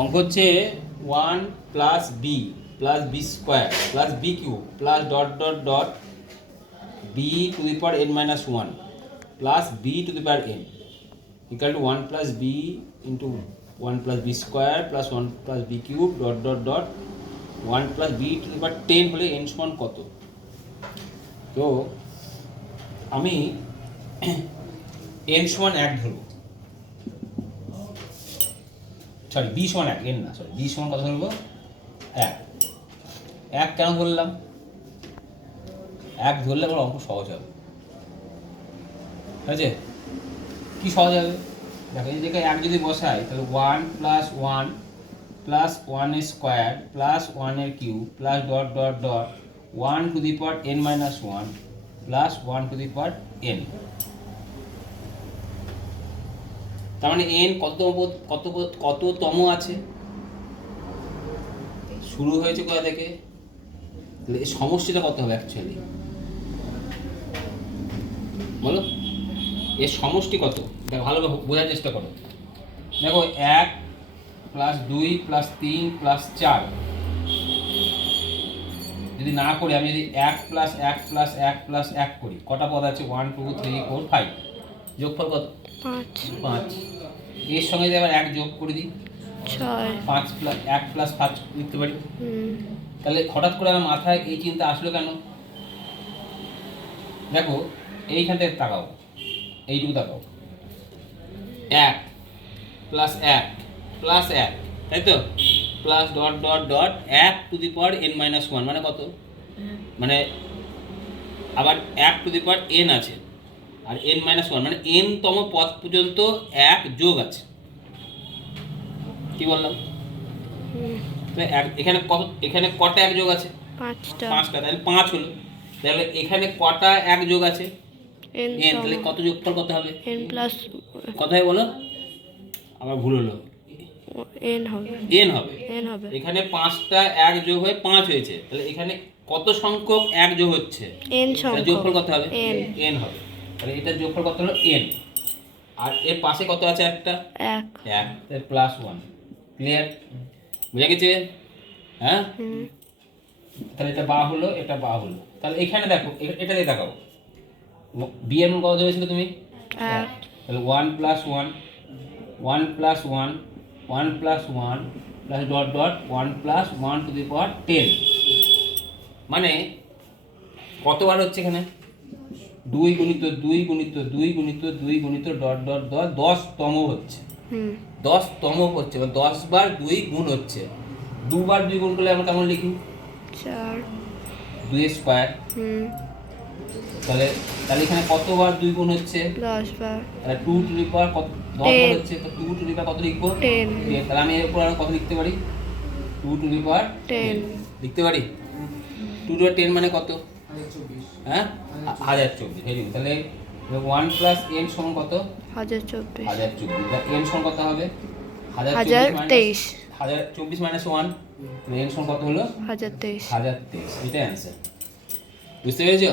অঙ্ক হচ্ছে 1 plus B plus B square plus B cube plus dot dot dot B to the power N minus 1 plus B to the power N equal to 1 plus B into 1 plus B square plus 1 plus B cube dot dot dot 1 plus B to the power 10 হলে N সমান কত? তো আমি N সমান 1 ধরব, sorry B সমান 1, N না, sorry B সমান কত ধরবো? 1 কেন ধরলাম? 1 ধরলে আমার অঙ্ক সহজ হবে। ঠিক আছে, কি সহজ হবে? দেখো এই জায়গায় 1 যদি বসাই তাহলে 1 প্লাস 1 প্লাস 1 এর স্কোয়ার প্লাস 1 এর cube plus dot dot dot 1 to the power N minus 1 plus 1 to the power N. তার মানে এন কততম আছে? শুরু হয়েছে কোথা থেকে? তাহলে এই সমষ্টিটা কত হবে অ্যাকচুয়ালি বলো? এর সমষ্টি কত? দেখো ভালোভাবে বোঝার চেষ্টা করো। দেখো 1 প্লাস 2 প্লাস 3 প্লাস 4 যদি না করি, আমি যদি 1 প্লাস 1 প্লাস 1 প্লাস 1 করি, কটা পদ আছে? 1 2 3 4 5, যোগফল কত? 5। এর সঙ্গে যদি আবার 1 যোগ করে দিই 6, 5 প্লাস 1 প্লাস 5 লিখতে পারি। তাহলে হঠাৎ করে আমার মাথায় এই চিন্তা আসলো কেন? দেখো এইখান থেকে তাকাও, এইটুকু তাকাও, 1 প্লাস 1 প্লাস 1, তাই তো, plus dot dot dot 1 to the power N minus 1 মানে কত? মানে আবার 1 টু দি পাওয়ার এন আছে আর এন মাইনাস 1 মানে এন তম পদ পর্যন্ত 1 যোগ আছে। কি বললাম? এখানে কত, এখানে কটা 1 যোগ আছে? 5টা। তাহলে 5 হলো। তাহলে এখানে কটা 1 যোগ আছে? n। তাহলে কত যোগফল কত হবে? n প্লাস কত হবে বলো? আমার ভুল হলো, n হবে। এখানে 5টা 1 যোগ হয়ে 5 হয়েছে, তাহলে এখানে কত সংখ্যক 1 যোগ হচ্ছে? n সংখ্যক। যোগফল কত হবে? n হবে। তাহলে এটা যোগফল কত হলো? n। আর এর পাশে কত আছে? একটা 1, তাহলে প্লাস 1। ক্লিয়ার? বুঝা গেছে? হ্যাঁ, তাহলে এটা বা হলো, এটা বা হলো। তাহলে এখানে দেখো, এটা দিয়ে দেখাও, বি এর মান কত ধরেছিল তুমি? 1। তাহলে 1 plus 1 1 plus 1 1 plus 1 plus dot dot 1 plus 1 to the power 10 মানে কতবার হচ্ছে এখানে? 2 গুণিত 2 গুণিত 2 গুণিত 2 গুণিত ডট ডট ডট 10তম হচ্ছে। 10তম হচ্ছে, মানে 10 বার 2 গুণ হচ্ছে। 2 বার 2 গুণ করলে আমরা কেমন লিখি? 4, 2 এর স্কয়ার। তাহলে এখানে কতবার 2 গুণ হচ্ছে? 10 বার। তাহলে 2 টু দি পাওয়ার কত? 10 বার হচ্ছে, তো 2 টু দি পাওয়ার কত লিখবো? 10। তাহলে আমি এর উপর আর কত লিখতে পারি? 2 টু দি পাওয়ার 10 লিখতে পারি। 2 টু দি পাওয়ার 10 মানে কত? 1024। হ্যাঁ, 1024। Very good. তাহলে 1 প্লাস n সমান কত? 1024। 1024। তাহলে n সমান কত হবে? 1023। 1024 মাইনাস 1, n সমান কত হলো? 1023। এটাই অ্যান্সার। বুঝতে পেরেছো?